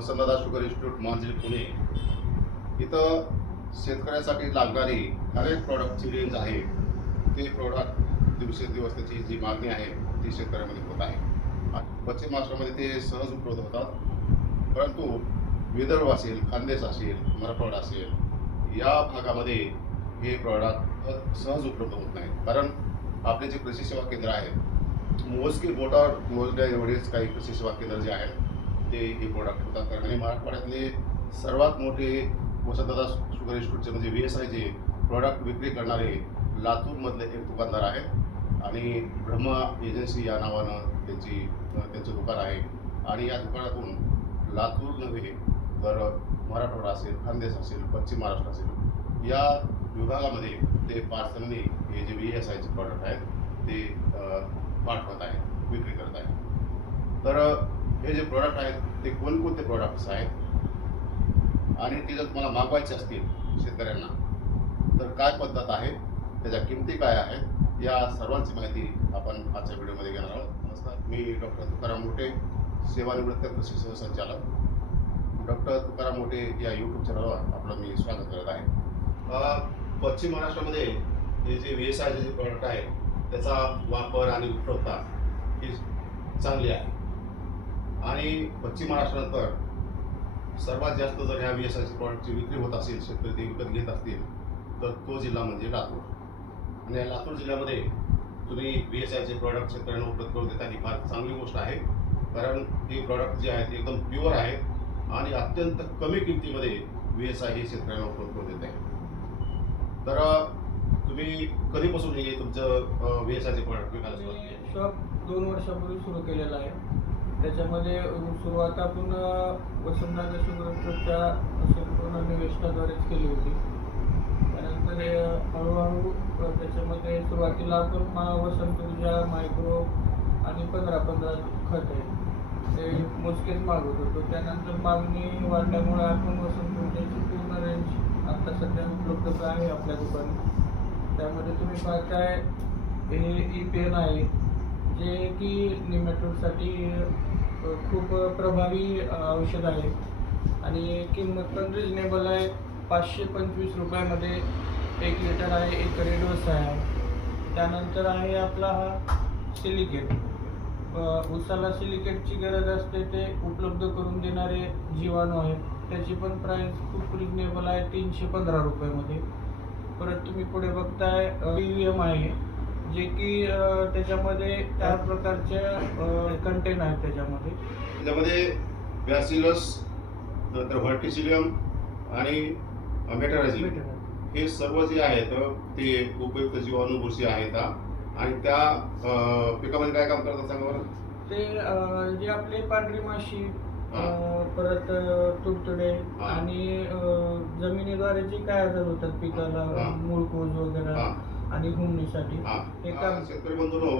Vasantdada sugar institute Manjari Pune. इथं शेतकऱ्यासाठी लागणारी अनेक प्रॉडक्टची रेंज आहे. ते प्रॉडक्ट दिवसेंदिवस त्याची जी मागणी आहे ती शेतकऱ्यामध्ये होत आहे. पश्चिम महाराष्ट्रामध्ये ते सहज उपलब्ध होतात. परंतु विदर्भ असेल खानदेश असेल मराठवाडा असेल या भागामध्ये हे प्रॉडक्ट सहज उपलब्ध होत नाही कारण आपले जे कृषी सेवा केंद्र आहेत मोजके बोटावर मोजण्या एवढेच काही कृषी सेवा केंद्र जे आहेत ते हे प्रोडक्ट होतात. कारण आणि मराठवाड्यातले सर्वात मोठे वसंतदादा शुगर इन्स्टिट्यूटचे म्हणजे व्ही एस आय जे प्रॉडक्ट विक्री करणारे लातूरमधले एक दुकानदार आहेत. आणि ब्रह्मा एजन्सी या नावानं त्यांची त्यांचं दुकान आहे. आणि या दुकानातून लातूर नव्हे तर मराठवाडा असेल खानदेश असेल पश्चिम महाराष्ट्र असेल या विभागामध्ये ते पार्सलनी हे जे व्ही एस आयचे प्रॉडक्ट आहेत ते पाठवत आहेत विक्री करत आहेत. तर हे जे प्रॉडक्ट आहेत ते कोणकोणते प्रॉडक्ट्स आहेत? आणि ते जर तुम्हाला मागवायचे असतील शेतकऱ्यांना तर काय पद्धत आहे? त्याच्या किमती काय आहेत? या सर्वांची माहिती आपण आजच्या व्हिडिओमध्ये घेणार आहोत. नमस्कार. मी डॉक्टर तुकाराम मोठे सेवानिवृत्त कृषी सहसंचालक. डॉक्टर तुकाराम मोठे या यूट्यूब चॅनलवर आपलं मी स्वागत करत आहे. पश्चिम महाराष्ट्रामध्ये हे जे व्ही एस आयचे जे प्रॉडक्ट आहे त्याचा वापर आणि उपलब्धता ही चांगली आहे. आणि पश्चिम महाराष्ट्रानंतर सर्वात जास्त जर ह्या व्ही एस आयच्या प्रॉडक्टची विक्री होत असेल शेतकरी ते विकत घेत असतील तर तो जिल्हा म्हणजे लातूर. आणि या लातूर जिल्ह्यामध्ये तुम्ही बी एस आयचे प्रॉडक्ट शेतकऱ्यांना उपलब्ध करून देता ही फार चांगली गोष्ट आहे. कारण हे प्रॉडक्ट जे आहेत ते एकदम प्युअर आहेत आणि अत्यंत कमी किमतीमध्ये बी एस आय हे शेतकऱ्यांना उपलब्ध करून देत आहे. तर तुम्ही कधीपासून हे तुमचं बी एस आयचे प्रॉडक्ट विकायला सुरुवात केली? शॉप दोन वर्षापूर्वी सुरू केलेलं आहे. त्याच्यामध्ये सुरुवात आपण वसंतदादा शुगर संपूर्ण निवेशनाद्वारेच केली होती. त्यानंतर हळूहळू त्याच्यामध्ये सुरुवातीला आपण मा वसंत ऊर्जा मायक्रो आणि पंधरा पंधरा खत आहे. ते मोजकेच मागवत होतो. त्यानंतर मागणी वाढल्यामुळे आपण वसंत ऊर्जाची पूर्ण रेंज आता सध्या उपलब्ध आहे आपल्या दुकानात. त्यामध्ये तुम्ही पाहताय हे ई पेन आहे जे की निमेटोडसाठी खूप प्रभावी औषध आहे आणि किंमत पण रिजनेबल आहे. पाचशे पंचवीस रुपयामध्ये एक लिटर आहे एक रेडोस आहे. त्यानंतर आहे आपला हा सिलिकेट. उसाला सिलिकेटची गरज असते ते उपलब्ध करून देणारे जीवाणू आहेत. त्याची पण प्राईस खूप रिजनेबल आहे तीनशे पंधरा रुपयामध्ये. परत तुम्ही पुढे बघताय व्ही एम आहे. जे की त्याच्यामध्ये चार प्रकारचे कंटेन आहेत त्याच्यामध्ये त्याच्यामध्ये बॅसिलस नंतर व्हर्टिसिलियम आणि मेटराझिम हे सर्व जे आहेत ते उपयुक्त जीवाणू बुरशी आहेत. आणि त्या पिकामध्ये काय काम करतात सांगा बरं ते जे आपले पांढरी माशी. परत तुडतुडे. आणि जमिनीद्वारे जे काय आजार होतात पिकाला. मुळकोज वगैरे. आणि घुमणीसाठी. हा शेतकरी बंधूंनो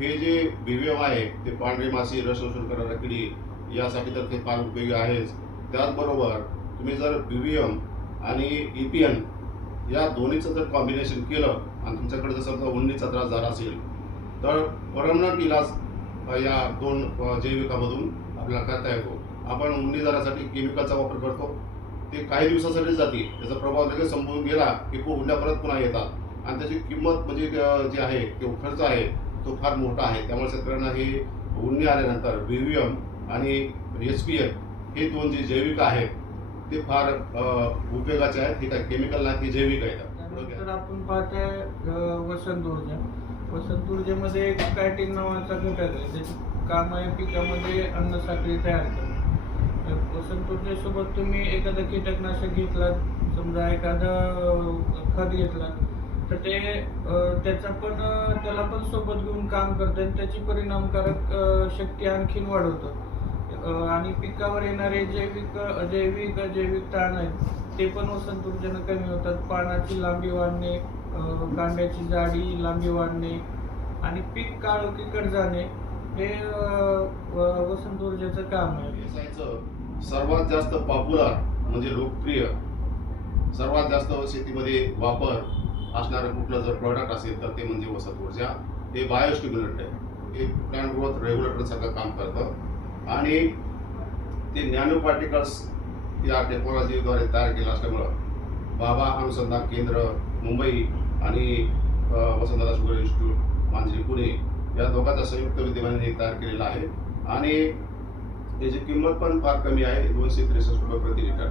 हे जे बीव्हीएम आहे ते पांढरी माशी रस करणाऱ्या किडी यासाठी तर ते फार उपयोगी आहेच. त्याचबरोबर तुम्ही जर बीव्हीएम आणि ईपीएन या दोन्हीचं जर कॉम्बिनेशन केलं आणि तुमच्याकडे जर समजा उन्नीचा त्रास झाला असेल तर परमनंट इलाज या दोन जैविकामधून आपल्याला करता येतो. आपण उन्नी जाण्यासाठी केमिकलचा वापर करतो. ते काही दिवसासाठीच जाते त्याचा प्रभाव लगेच संपवून गेला की पुन्हा परत पुन्हा येतात. आणि त्याची किंमत म्हणजे जे आहे किंवा खर्च आहे तो फार मोठा आहे. त्यामुळे शेतकऱ्यांना हे उन्नी आल्यानंतर बीव्हीएम आणि एस पी एफ हे दोन जे जैविक आहेत ते फार उपयोगाचे आहेत. हे काय केमिकल नाही ते जैविक आहेत पुढं आपण पाहताय वसंत ऊर्जा. वसंत ऊर्जेमध्ये एक कायटिन नावाचा घटक आहे त्याचे काम आहे पिकामध्ये अन्न साखळी तयार करणे तर वसंत ऊर्जेसोबत तुम्ही एखादं कीटकनाशक घेतलात समजा एखादं खत घेतलं तर ते त्याचा पण त्याला पण सोबत घेऊन काम करतं आणि त्याची परिणामकारक शक्ती आणखीन वाढवतं. आणि पिकावर येणारे जैविक जैविक अजैविक ताण आहेत ते पण वसंत ऊर्जेनं कमी होतात. पानाची लांबी वाढणे कांड्याची जाडी लांबी वाढणे आणि पीक काळोखीकडे जाणे हे वसंत ऊर्जेचं काम आहे. व्यवसायाचं सर्वात जास्त पॉप्युलर म्हणजे लोकप्रिय सर्वात जास्त शेतीमध्ये वापर असणारं कुठलं जर प्रॉडक्ट असेल तर ते म्हणजे वसत ऊर्जा. हे बायोस्टिम्युलंट आहे. हे प्लॅन ग्रोथ रेग्युलेटर काम करतं. आणि ते नॅनो पार्टिकल्स या टेक्नॉलॉजीद्वारे तयार केलं असल्यामुळं बाबा अनुसंधान केंद्र मुंबई आणि अ, वसंतदादा शुगर इन्स्टिट्यूट मांजरी पुणे या दोघांचा संयुक्त विद्यमाने हे तयार केलेलं आहे. आणि याची किंमत पण फार कमी आहे. दोनशे त्रेसष्ट रुपये प्रति लिटर.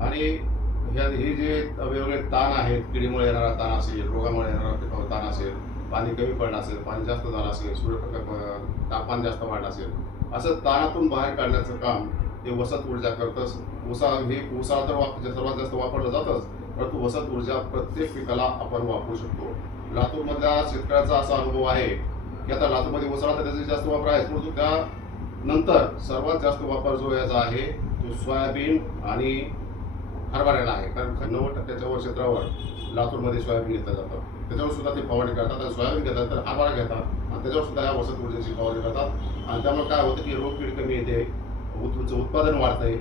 आणि हे जे वेगवेगळे ताण आहेत किडीमुळे येणारा ताण असेल रोगामुळे येणारा ताण असेल पाणी कमी पडणं असेल पाणी जास्त झालं असेल सूर्यप्रकाश तापमान जास्त वाढलं असेल असं ताणातून बाहेर काढण्याचं काम हे वसंत ऊर्जा करतच. उसा हे ऊसाला तर वाप सर्वात जास्त वापरलं जातच परंतु वसंत ऊर्जा प्रत्येक पिकाला आपण वापरू शकतो. लातूरमधल्या शेतकऱ्याचा असा अनुभव आहे की आता लातूरमध्ये ऊसाला तर त्याचा जास्त वापर आहे परंतु त्यानंतर सर्वात जास्त वापर जो याचा आहे तो सोयाबीन आणि हरभऱ्याला आहे. कारण नव्वद टक्क्याच्या वर क्षेत्रावर लातूरमध्ये सोयाबीन घेतलं जातं. त्याच्यावर सुद्धा ते फवारणी करतात. आणि सोयाबीन घेतात तर हरभरा घेतात. आणि त्याच्यावर सुद्धा या वसंत ऊर्जेची फवारणी करतात. आणि त्यामुळे काय होतं की रोग कीड कमी येते. तुमचं उत्पादन वाढतंय.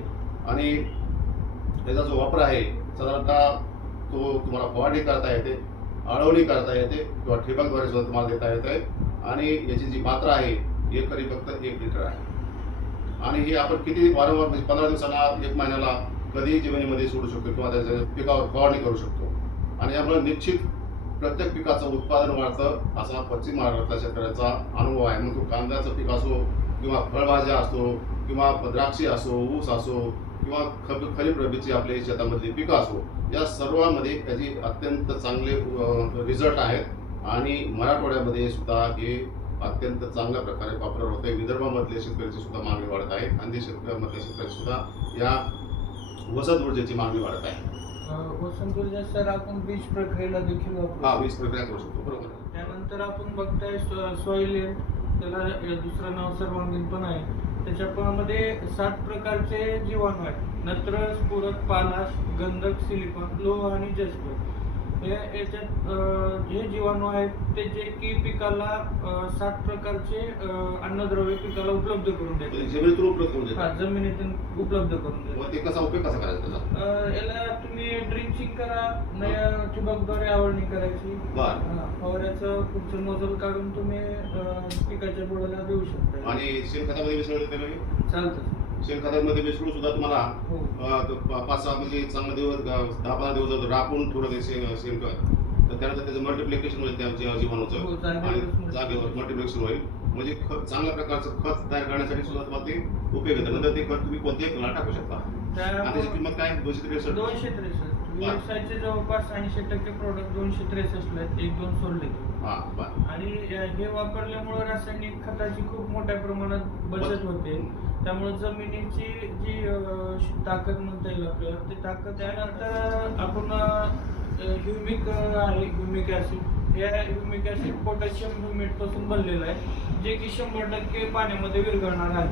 आणि त्याचा जो वापर आहे साधारणतः तो तुम्हाला फवारणी करता येते अळवणी करता येते किंवा ठिबकद्वारे सुद्धा तुम्हाला देता येते आणि याची जी मात्रा आहे एकरी फक्त एक लिटर आहे. आणि हे आपण किती वारंवार म्हणजे पंधरा दिवसाला एक महिन्याला कधीही जमिनीमध्ये सोडू शकतो किंवा त्याच्या पिकावर फवारणी करू शकतो. आणि यामुळे निश्चित प्रत्येक पिकाचं उत्पादन वाढतं असा पश्चिम महाराष्ट्रातल्या शेतकऱ्याचा अनुभव आहे. मग तो कांद्याचं पीक असो किंवा फळभाज्या असो किंवा द्राक्षी असो ऊस असो किंवा खप खरीप रबीची आपली शेतामधली पिकं असो या सर्वांमध्ये त्याची अत्यंत चांगले रिझल्ट आहेत. आणि मराठवाड्यामध्ये सुद्धा हे अत्यंत चांगल्या प्रकारे वापर होत आहे विदर्भामधल्या शेतकऱ्याची सुद्धा मागणी वाढत आहे खानदेश शेतकऱ्यामधल्या शेतकऱ्याची सुद्धा या वसंत ऊर्जेची मागणी वाढत आहे वसंत ऊर्जा सर आपण बीज प्रक्रियेला देखील वापरू हा. वीज प्रक्रिया करू शकतो बरोबर. त्यानंतर आपण बघताय सॉइल त्याला दुसरं नाव सर्वांगीण पण आहे त्याच्यामध्ये सात प्रकारचे जीवाणू आहेत नत्र स्फुरत पालाश गंधक सिलिकॉन लोह आणि जस्त हे याच्यात हे जीवाणू आहेत ते जे की पिकाला सात प्रकारचे अन्नद्रव्य पिकाला उपलब्ध करून म्हणजे देतात जमिनीतून उपलब्ध करून देतात. जमिनीतून उपलब्ध करून देतात. ते कसा उपयोग कसा करायचा त्याचा? याला तुम्ही ड्रिंचिंग करा नाही ठिबकद्वारे आवडणी करायची. बर. फवाऱ्याचं पुढचं नोझल काढून तुम्ही पिकाच्या बुडाला देऊ शकता. आणि शेणखतामध्ये मिसळलं चालतं. शेणखतामध्ये मिसळून सुद्धा तुम्हाला हो. पाच सहा म्हणजे चांगला दिवस दहा पंधरा दिवस राखून ठेवलं ते शेण शेणखत तर त्यानंतर त्याचं मल्टिप्लिकेशन होईल त्या हो, जीवाणूचं. जागेवरच आणि. जागेवर मल्टिप्लिकेशन होईल. म्हणजे खत चांगल्या प्रकारचं खत तयार करण्यासाठी सुद्धा तुम्हाला ते उपयोग येतं नंतर ते खत तुम्ही कोणत्याही फुलाला टाकू शकता. आणि त्याची त्या किंमत काय? दोनशे त्रेसष्ट. दोनशे त्रेसष्ट. व्यवसायाचे जवळपास ऐंशी टक्के प्रोडक्ट दोनशे त्रेसष्टला एक दोन सोडले. हा आणि हे वापरल्यामुळे रासायनिक खताची खूप मोठ्या प्रमाणात बचत. होते. त्यामुळे जमिनीची जी ताकद म्हणता येईल आपल्याला ती ताकद त्यानंतर आपण ह्युमिक आहे ह्युमिक ऍसिड या ह्युमिक ऍसिड पोटॅशियम ह्युमिटपासून बनलेलं आहे जे की शंभर टक्के पाण्यामध्ये विरघळणार आहे.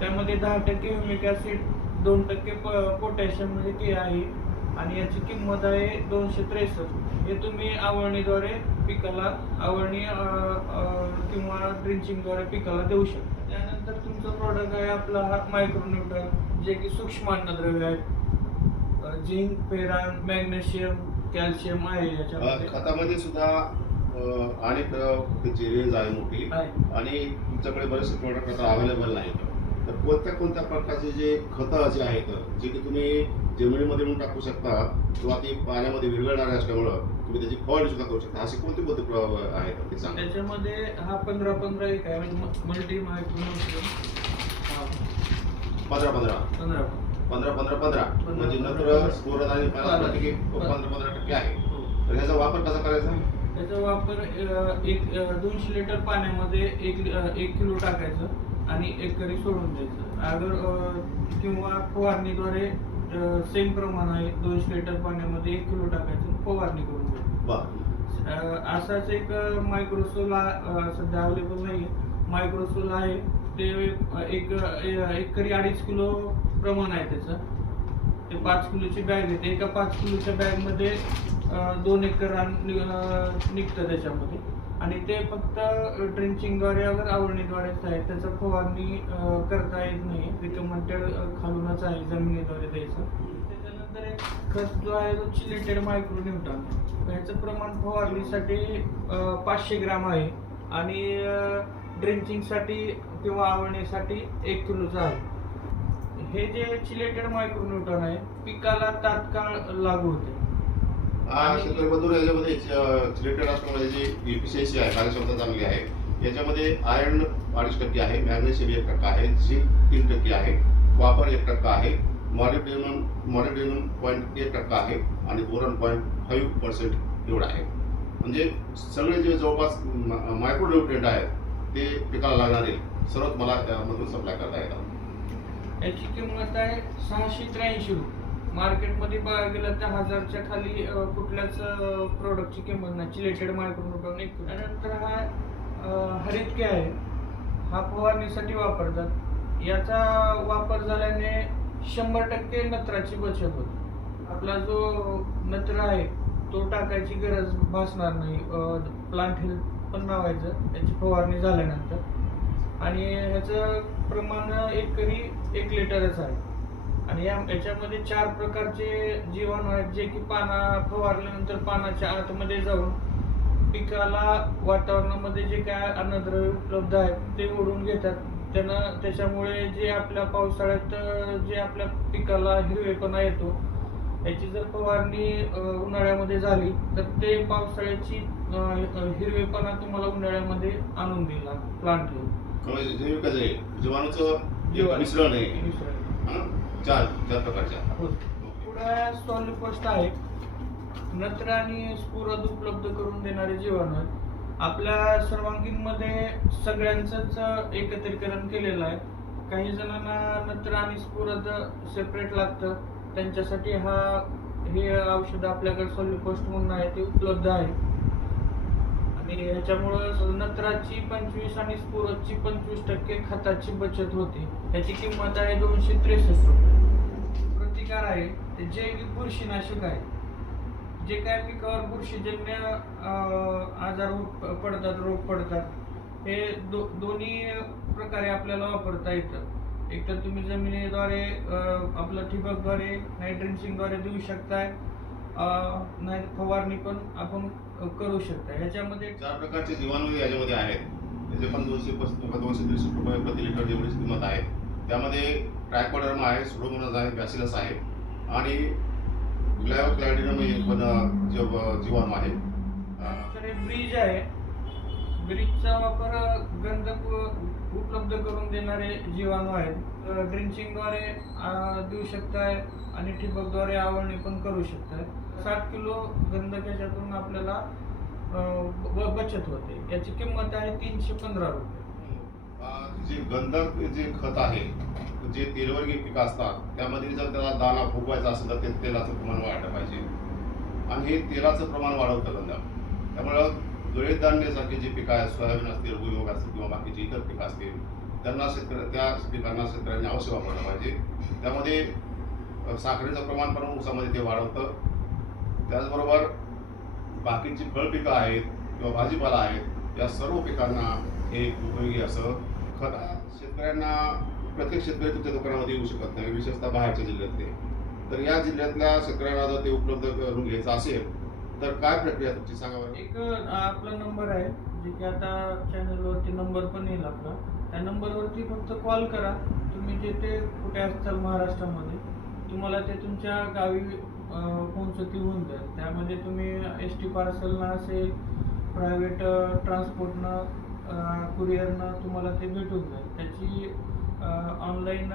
त्यामध्ये दहा टक्के ह्युमिक ऍसिड दोन टक्के पोटॅशियम पोटॅशियममध्ये ते आहे आणि याची किंमत आहे दोनशे त्रेसष्ट. हे तुम्ही आवळणीद्वारे पिकाला आवळणी किंवा ड्रिंचिंगद्वारे पिकाला देऊ शकता. त्यानंतर तुमचं प्रॉडक्ट आहे आपला मायक्रोन्यूटन जे की सूक्ष्म अन्नद्रव्य आहेत झिंक पेरान मॅग्नेशियम कॅल्शियम आहे याच्यामध्ये. खतामध्ये सुद्धा अनेक रेंज आहे मोठी. आहे. आणि तुमच्याकडे बरेचसे प्रोडक्ट आता अवेलेबल नाहीत. तर कोणत्या कोणत्या प्रकारचे जे खतं जे आहेत जे की तुम्ही जमिनीमध्ये म्हणून टाकू शकता किंवा ते पाण्यामध्ये विरघळणारे असल्यामुळं तुम्ही त्याची फवारणी सुद्धा करू शकता. असे कोणते कोणते प्र- आहेत ते सांगा? त्याच्यामध्ये हा पंधरा पंधरा एक आहे. म्हणजे मल्टी हा. पंधरा पंधरा. पंधरा पंधरा पंधरा पंधरा. म्हणजे नत्र. स्फोरत आणि टक्के पंधरा पंधरा टक्के आहे. तर ह्याचा वापर कसा करायचा? त्याचा वापर एक दोनशे लिटर पाण्यामध्ये एक एक किलो टाकायचं आणि एक करी सोडून द्यायचं. अगर किंवा फवारणीद्वारे सेम प्रमाण आहे दोनशे लिटर पाण्यामध्ये एक किलो टाकायचं फवारणी करून असाच एक मायक्रोसोल सध्या अवेलेबल नाही मायक्रोसोल आहे ते एक एकरी अडीच किलो प्रमाण आहे त्याचं. ते पाच किलोची बॅग येते एका पाच किलोच्या बॅगमध्ये दोन एकर रान निघतं त्याच्यामध्ये. आणि ते फक्त ड्रिंचिंगद्वारे अगर आवडणीद्वारेच आहे. त्याचं फवारणी करता येत नाही रिकमेंडेड खालूनच आहे जमिनीद्वारे द्यायचं. त्याच्यानंतर एक खत जो आहे तो चिलेटेड मायक्रोन्यूटन ह्याचं प्रमाण फवारणीसाठी पाचशे ग्राम आहे. आणि ड्रिंचिंगसाठी किंवा आवडणीसाठी एक किलोचं आहे. हे जे चिलेटेड मायक्रोन्यूटन आहे पिकाला तात्काळ लागू होते. हा शेतकरी बंधू याच्यामध्ये सिलेक्टेड असल्यामुळे जी इफिशियन्सी आहे कार्यक्षमता चांगली आहे याच्यामध्ये आयर्न अडीच टक्के आहे मॅग्नेशियम एक टक्का आहे झिंक तीन टक्के आहे कॉपर एक टक्का आहे. मॉलिब्डेनम मॉलिब्डेनम पॉईंट एक टक्का आहे आणि बोरॉन पॉईंट फाईव्ह पर्सेंट एवढं आहे. म्हणजे सगळे जे जवळपास मायक्रो न्यूट्रिएंट आहेत ते पिकाला लागणारे सर्वच मला त्यामधून सप्लाय करता येतात. याची किंमत आहे सहाशे त्र्याऐंशी रुपये. मार्केटमध्ये बघायला गेलं तर हजारच्या खाली कुठल्याच प्रोडक्टची किंमत नाही. चिलेटेड मायक्रोन्यूटन एक त्यानंतर हा हरितके आहे. हा फवारणीसाठी वापरतात. याचा वापर झाल्याने शंभर टक्के नत्राची बचत होते. आपला जो नत्र आहे तो टाकायची गरज भासणार नाही. प्लांट हेल्थ पण लावायचं त्याची फवारणी झाल्यानंतर. आणि ह्याचं प्रमाण एकरी एक लिटरच आहे. आणि या याच्यामध्ये चार प्रकारचे जीवाणू आहेत जे की पाना फवारल्यानंतर पानाच्या आतमध्ये जाऊन पिकाला वातावरणामध्ये जे काय अन्नद्रव्य उपलब्ध आहेत ते ओढून घेतात. त्यानं त्याच्यामुळे जे आपल्या पावसाळ्यात जे आपल्या पिकाला हिरवेपणा येतो याची जर फवारणी उन्हाळ्यामध्ये झाली तर ते पावसाळ्याची हिरवेपणा तुम्हाला उन्हाळ्यामध्ये आणून दिला प्लांट. मिश्रण आहे. हा? चार चार प्रकारच्या. पुढे सॉलिड पोस्ट आहे. नत्र आणि स्फुरद उपलब्ध करून देणारे जीवाणू आपल्या सर्वांगीणमध्ये सगळ्यांचंच एकत्रीकरण केलेलं आहे. काही जणांना नत्र आणि स्फुरद सेपरेट लागतं. त्यांच्यासाठी हा हे औषध आपल्याकडे सॉल्युकोस्ट म्हणून आहे ते उपलब्ध आहे. आणि ह्याच्यामुळं नत्राची पंचवीस आणि स्फुरदची पंचवीस टक्के खताची बचत होते. ह्याची किंमत आहे दोनशे त्रेसष्ट रुपये. प्रतिकार आहे ते जैविक बुरशीनाशक आहे. जे काय पिकावर बुरशीजन्य आजार पडतात रोग पडतात हे दो दोन्ही प्रकारे आपल्याला वापरता येतं. एक तर तुम्ही जमिनीद्वारे आपलं ठिबकद्वारे नाही ड्रिंचिंगद्वारे देऊ शकताय नाही फवारणी पण आपण करू शकता ह्याच्यामध्ये चार प्रकारचे जीवाणू याच्यामध्ये आहेत. त्याचे पण दोनशे पस्तीस दोनशे त्रेसष्ट रुपये प्रति लिटर एवढीच किंमत आहे. त्यामध्ये ट्रायकोडर्मा आहे सुडोमोनाज आहे बॅसिलस आहे. आणि ग्लायोक्लॅडिनम हे पण जीव- जीवाणू आहे. तर हे ब्रिज आहे. ब्रिजचा वापर गंधक उपलब्ध करून देणारे जीवाणू आहेत. ड्रिंचिंगद्वारे देऊ शकताय आणि ठिबकद्वारे आवळणी पण करू शकताय. साठ किलो गंधक याच्यातून आपल्याला बचत होते. याची किंमत आहे तीनशे पंधरा रुपये. जे गंधक जे खत आहे जे तेलवर्गीय पिकं असतात त्यामध्ये जर त्याला दाना फुगवायचा असेल तर ते तेलाचं प्रमाण वाढलं पाहिजे. आणि हे तेलाचं प्रमाण वाढवतं धंदा त्यामुळं गळीत धान्यासारखी जी पिकं आहेत सोयाबीन असतील भुईमुग असतील किंवा बाकीची इतर पिकं असतील त्यांना शेतकरी त्या पिकांना शेतकऱ्यांनी अवश्य वापरलं पाहिजे. त्यामध्ये साखरेचं प्रमाण पण ऊसामध्ये ते वाढवतं. त्याचबरोबर बाकीची फळपिकं आहेत किंवा भाजीपाला आहेत या सर्व पिकांना हे उपयोगी असं खत शेतकऱ्यांना प्रत्येक शेतकरी तुमच्या दुकानामध्ये येऊ शकत नाही विशेषतः बाहेरच्या जिल्ह्यातले. तर या जिल्ह्यातल्या शेतकऱ्यांना जर ते उपलब्ध करून घ्यायचं असेल तर काय प्रक्रिया तुमची सांगा एक आपला नंबर आहे जे की आता चॅनलवरती नंबर पण येईल आपला. त्या नंबरवरती फक्त कॉल करा. तुम्ही जिथे कुठे असताल महाराष्ट्रामध्ये तुम्हाला ते तुमच्या गावी पोहोचती होऊन जाईल त्यामध्ये तुम्ही एस टी पार्सलनं असेल प्रायव्हेट ट्रान्सपोर्टनं कुरिअरनं तुम्हाला ते भेटून जाईल. त्याची ऑनलाईन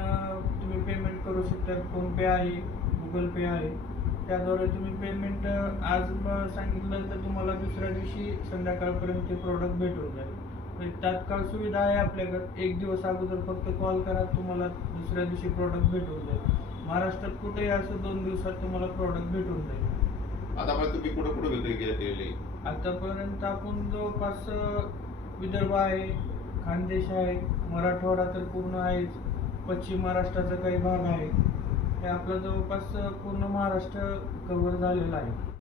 तुम्ही पेमेंट करू शकता. फोनपे आहे गुगल पे आहे. त्याद्वारे तुम्ही पेमेंट आज सांगितलं तर तुम्हाला दुसऱ्या दिवशी संध्याकाळपर्यंत ते प्रोडक्ट भेटून जाईल. म्हणजे तात्काळ सुविधा आहे आपल्याकडे. एक दिवस अगोदर फक्त कॉल करा तुम्हाला दुसऱ्या दिवशी प्रोडक्ट भेटून जाईल. महाराष्ट्रात कुठेही असं दोन दिवसात तुम्हाला प्रोडक्ट भेटून जाईल. आतापर्यंत तुम्ही कुठं कुठं विक्री केलेली आतापर्यंत आपण जवळपास विदर्भ आहे खानदेश आहे मराठवाडा तर पूर्ण आहेच पश्चिम महाराष्ट्राचा काही भाग आहे. हे आपलं जवळपास पूर्ण महाराष्ट्र कव्हर झालेला आहे.